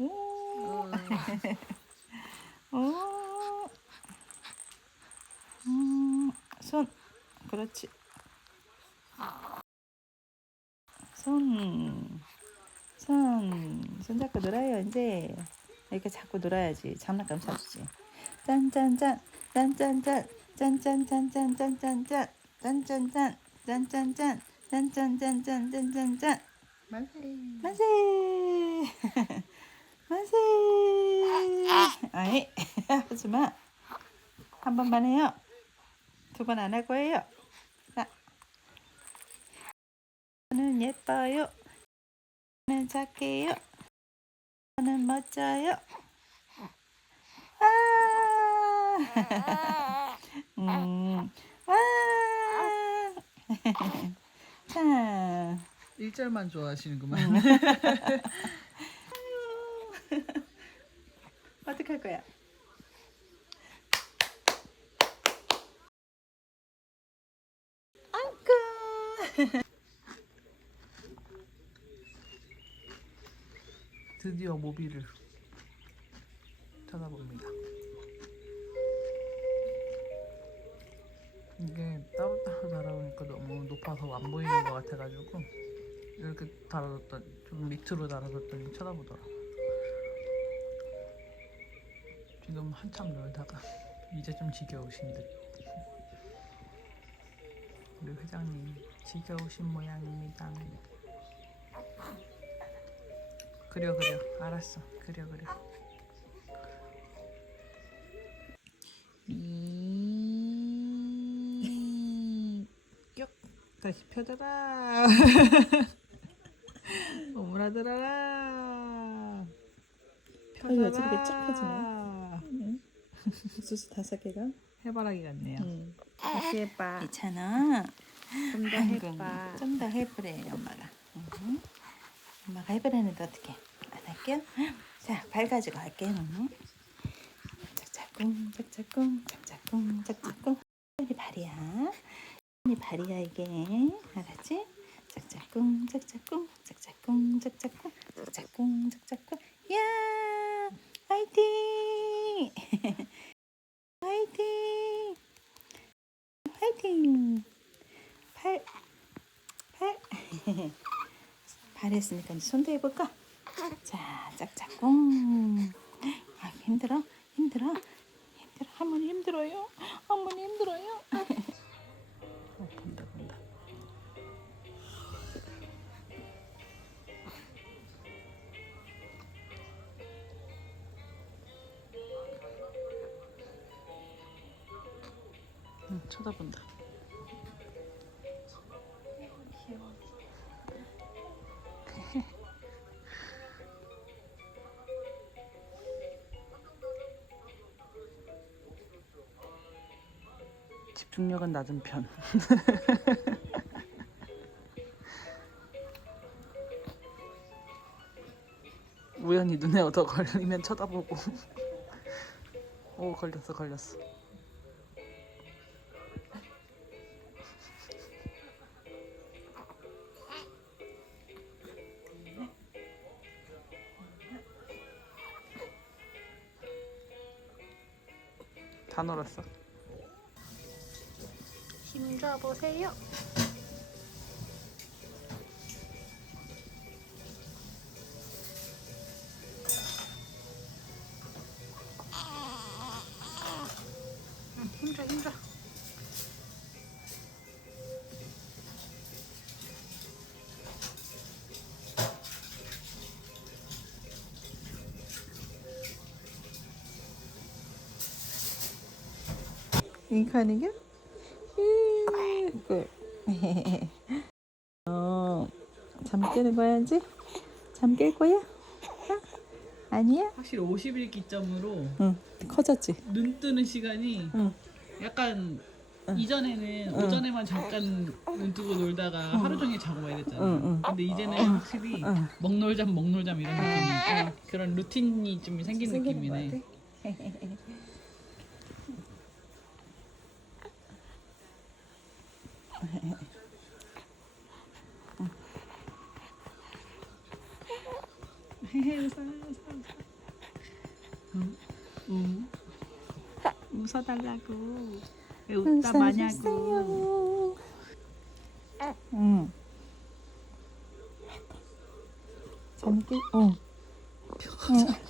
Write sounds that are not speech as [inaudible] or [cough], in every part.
오. 오. 음, 손. 그렇지. 손. 손. 손 잡고 놀아요, 이제. 이렇게 자꾸 놀아야지. 장난감 사주지. 짠짠짠. 짠짠짠. 짠짠짠짠짠짠짠. 짠짠짠. 짠짠짠. 짠짠짠짠짠짠짠. 만세. 만세! 만세! 아이, 하지 마. 한 번만 해요. 두 번 안 할 거예요. 자. 저는 예뻐요. 저는 착해요. 저는 멋져요. 아! [laughs] 음, 와! [laughs] 자. 1절만 좋아하시는구만. [laughs] [laughs] 어떻게 할 거야? 안고 [laughs] 드디어 모비를 찾아봅니다. 이게 따로따로 달아보니까 너무 높아서 안 보이는 것 같아가지고 이렇게 달아뒀더니 좀 밑으로 달아뒀더니 쳐다보더라. 지금 한참 놀다가 이제 좀 지겨우신 듯. 우리 회장님 지겨우신 모양입니다. 그려 그려 알았어 그려 그려 쭉 다시 펴더라 [laughs] 오므라들어라 어찌 이렇게 쫙 펴지네? 옥수수 다섯 개가? 해바라기 같네요 응. 다시 해봐. 괜찮아. 좀 더 해봐. 좀 더 해보래 엄마가. 응. 엄마가 해보라는데 어떻게? 안 할게요? 자, 발 가지고 할게요. 응. 짝짝꿍, 짝짝꿍, 짝짝꿍, 짝짝꿍. 이 발이야. 이 발이야 이게. 알았지? 짝짝꿍, 짝짝꿍, 짝짝꿍, 짝짝꿍, 짝짝꿍, 짝짝꿍. 야! 화이팅! [laughs] 화이팅! 팔, 팔. [laughs] 발 했으니까 이제 손도 해볼까? 자, 짝짝꿍. 아, 힘들어? 힘들어? 힘들어? 할머니 힘들어요? 할머니 힘들어요? [laughs] 어, 본다 본다 응, 쳐다본다 집중력은 낮은 편. [laughs] 우연히 눈에 얻어 걸리면 쳐다보고. [laughs] 오 걸렸어 걸렸어. 다 놀았어. 힘줘 보세요. 힘줘 힘줘. 윙크하는 게? 그. [laughs] 어, 잠 깨는 거야 이제? 잠 깰 거야? 어? 아니야? 확실히 50일 기점으로 응, 커졌지. 눈 뜨는 시간이 응. 약간 응. 이전에는 응. 오전에만 잠깐 눈 뜨고 놀다가 하루 종일 자고 막 이랬잖아. 응, 응. 근데 이제는 확실히 응. 먹놀잠 먹놀잠 이런 느낌이 그런 루틴이 좀 생긴 느낌이네. 것 같아. 헤헤 웃어 웃어 웃어. 응? 응. 웃어달라고. 왜 웃다 마냐고. 응. 재밌게. 어. 응. [laughs]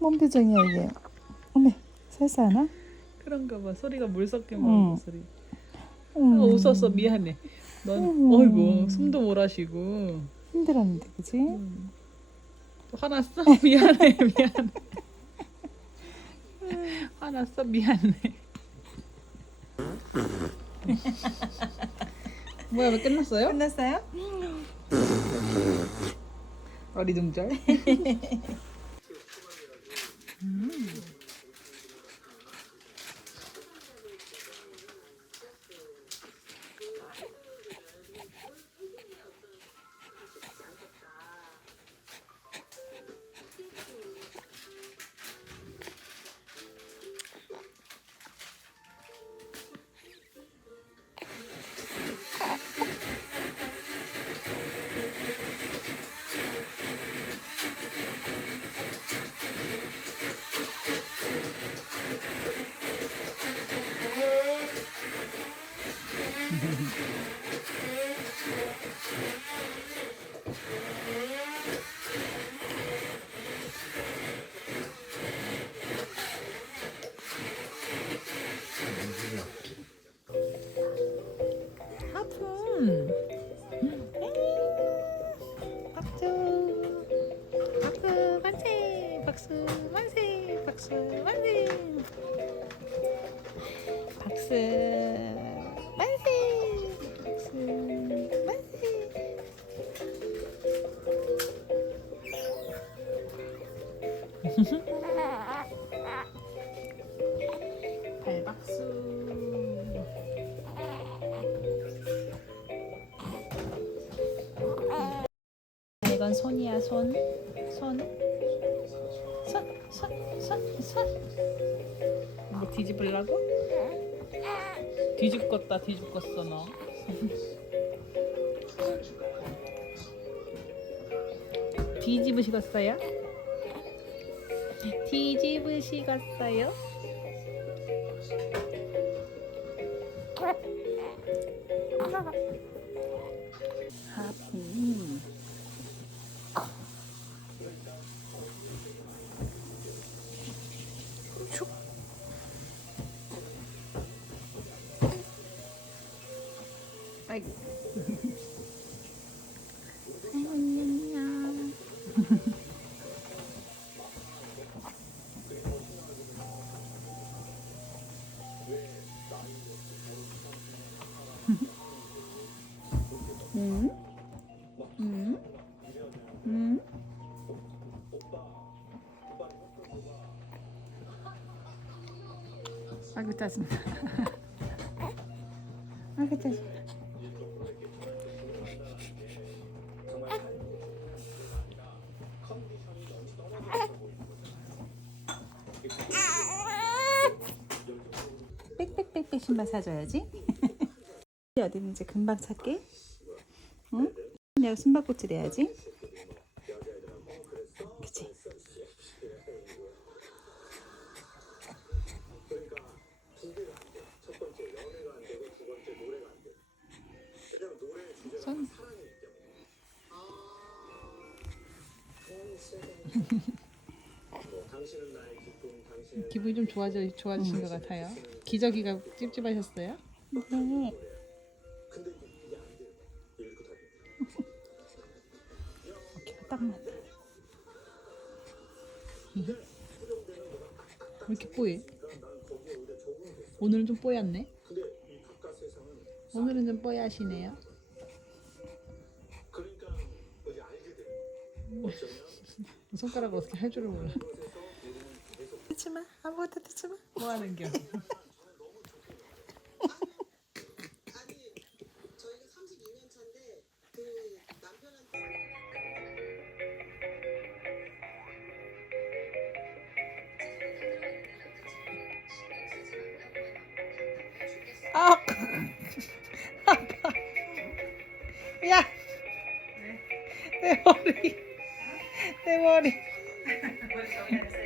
뭔 표정이야 이게? 어메 설사하나? 그런가 봐. 소리가 물 응. 먹는 소리. 응. 아, 웃었어. 미안해. 넌 음. 어이구 숨도 못 하시고. 힘들었는데 그지? 음. 또 화났어? [laughs] 미안해. 미안해. [laughs] 화났어? 미안해. [laughs] 뭐야 왜 끝났어요? 끝났어요? 어리둥절. 하 이건 손이야 손. 손. 손, 손, 손, 손. 뭐 뒤집으려고? 뒤집었다 뒤집었어 너. [laughs] 뒤집으시겠어요? 뒤집으시겠어요? 하품. [laughs] 아이고 짜증나. 아그 짜증. 빽빽빽빽 신발 사줘야지. [laughs] 어디 있는지 금방 찾게. 응? 내가 숨바꼭질 해야지. 기분이 좀 좋아져 좋아지신 것 같아요. 기저귀가 찝찝하셨어요? 네. 오케이, 딱 맞다. 왜 이렇게 뽀해? 오늘은 좀 뽀얗네. 오늘은 좀 뽀얗시네요. [laughs] 손가락으로 어떻게 할 줄을 몰라. 아무것도 듣지 마. 뭐 하는 겨? 아! [laughs] 내 머리. 내 머리. [laughs]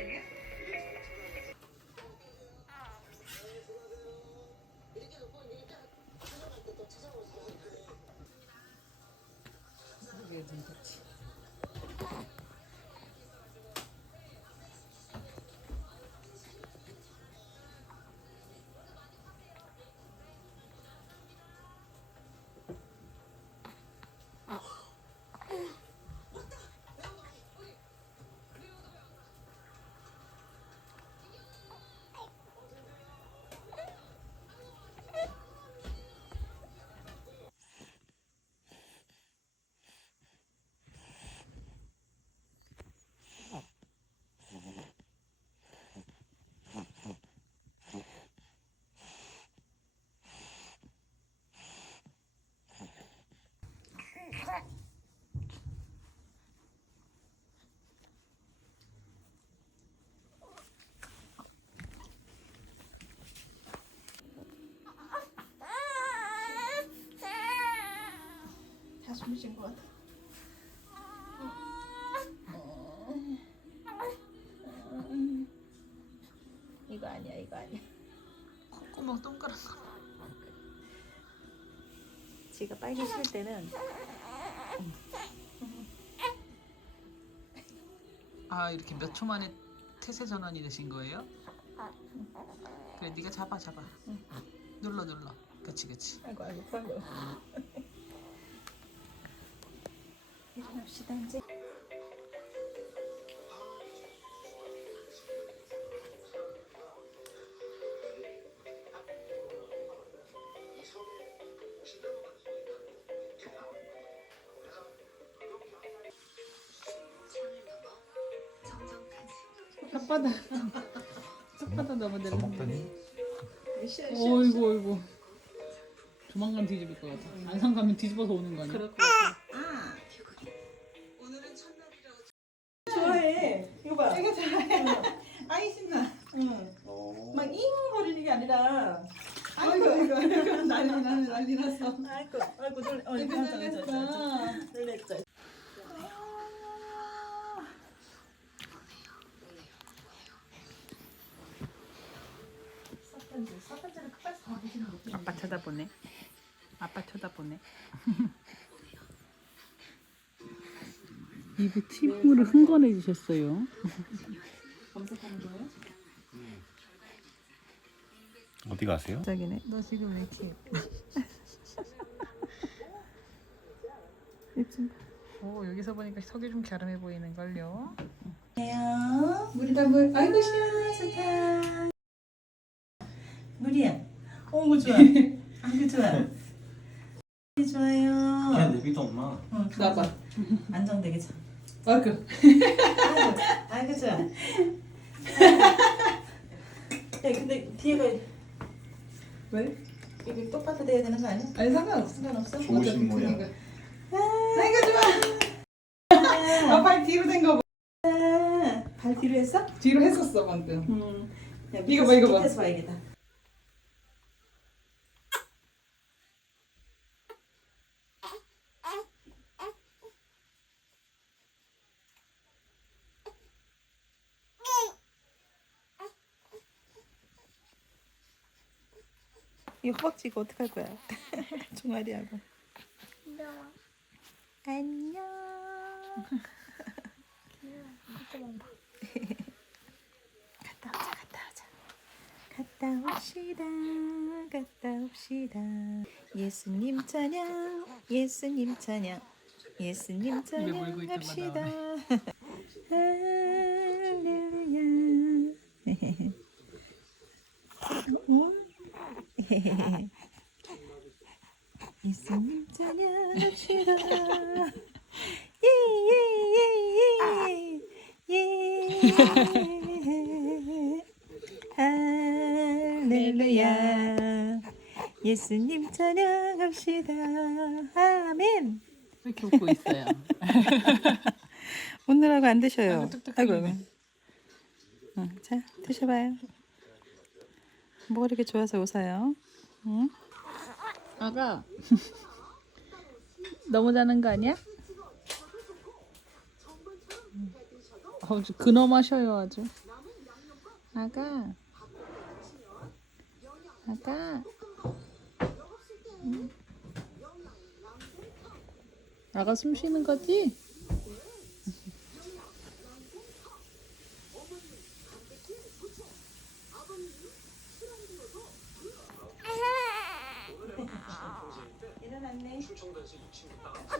숨으신 것 같아. 이거 아니야, 이거 아니야. 콧구멍 동그란 거. 지가 빨기 싫을 때는 아 이렇게 몇 초 만에 태세 전환이 되신 거예요? 그래 네가 잡아 잡아. 눌러 눌러. 그치 그치. 아이고 아이고 아이고. 일어납시다 이제. 혓바닥 혓바닥 너무 내려. 먹더니 어이구 어이구. 조만간 뒤집을 것 같아. 안상 가면 뒤집어서 오는 거 아니야? 좋아 아빠 쳐다보네. 아빠 쳐다보네. 입에 티브를 흥건해지셨어요. 어디 가세요? 갑자기네. 너 지금 왜 이렇게 입좀 [laughs] 오 여기서 보니까 속이 좀 갸름해 보이는 걸요. 물이다 물. 아이고 시원해 좋다. 어머 좋아. 아이고 좋아. 좋아요. 그냥 내비도 엄마. 응, 나봐. 안정되게 참. 아그 아이고 좋아. 야 근데 뒤에가 왜? 이게 똑바로 돼야 되는 거 아니야? 아니 상관없어. 상관없어? 좋으신 모양. 아이고 좋아. 아빠 뒤로 된 거 봐. 아, 발 뒤로 했어? 뒤로 했었어 방금. 음. 야, 이거 봐, 이거 봐. 밑에서 봐야겠다. 이 허벅지 이거 어떡할 거야? [laughs] 종아리하고. 안녕. [laughs] 갔다 오자, 갔다 오자. 갔다 옵시다, 갔다 옵시다. 예수님 찬양, 예수님 찬양, 예수님 찬양 합시다. [laughs] 할렐루야. 예수님 찬양합시다. 예예예예 예. 할렐루야. 예수님 찬양합시다. 아멘. 왜 이렇게 웃고 있어요? [laughs] 오늘하고 안 드셔요. 아이고, 아이고. 응, 자, 드셔봐요. 뭐가 이렇게 좋아서 웃어요? 응? 아가 [laughs] 너무 자는 거 아니야? 응. 어, 근엄하셔요 아주 아가 아가 응. 아가 숨 쉬는 거지?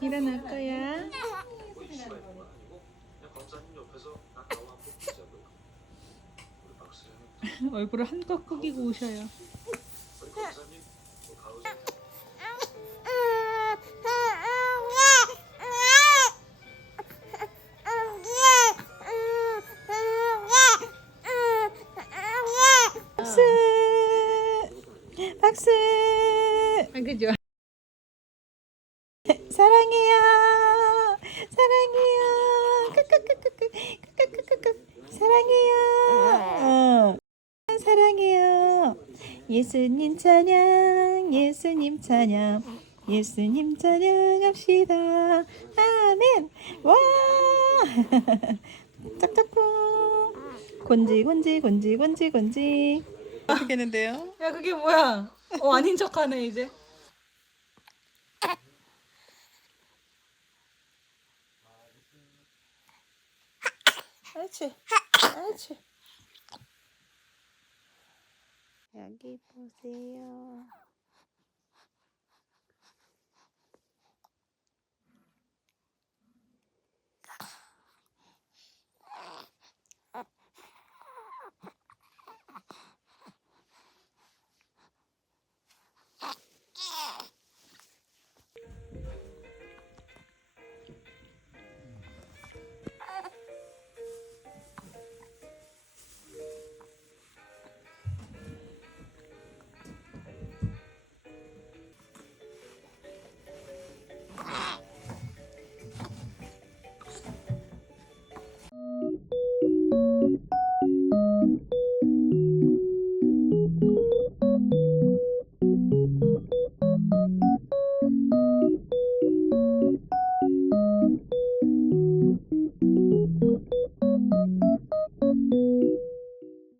일어날 거야. [laughs] 얼굴을 한껏 꾸기고 오셔요. 사랑해요. 사랑해요. 크크크크크. 사랑해요. 어. 사랑해요. 예수님 찬양, 예수님 찬양, 예수님 찬양합시다. 아멘. 와. [laughs] 짝짝꿍. 곤지 곤지 곤지 곤지 곤지. 어떻게 했는데요? 야 그게 뭐야? 어 아닌 척하네 이제. 옳지. 옳지. 여기 보세요.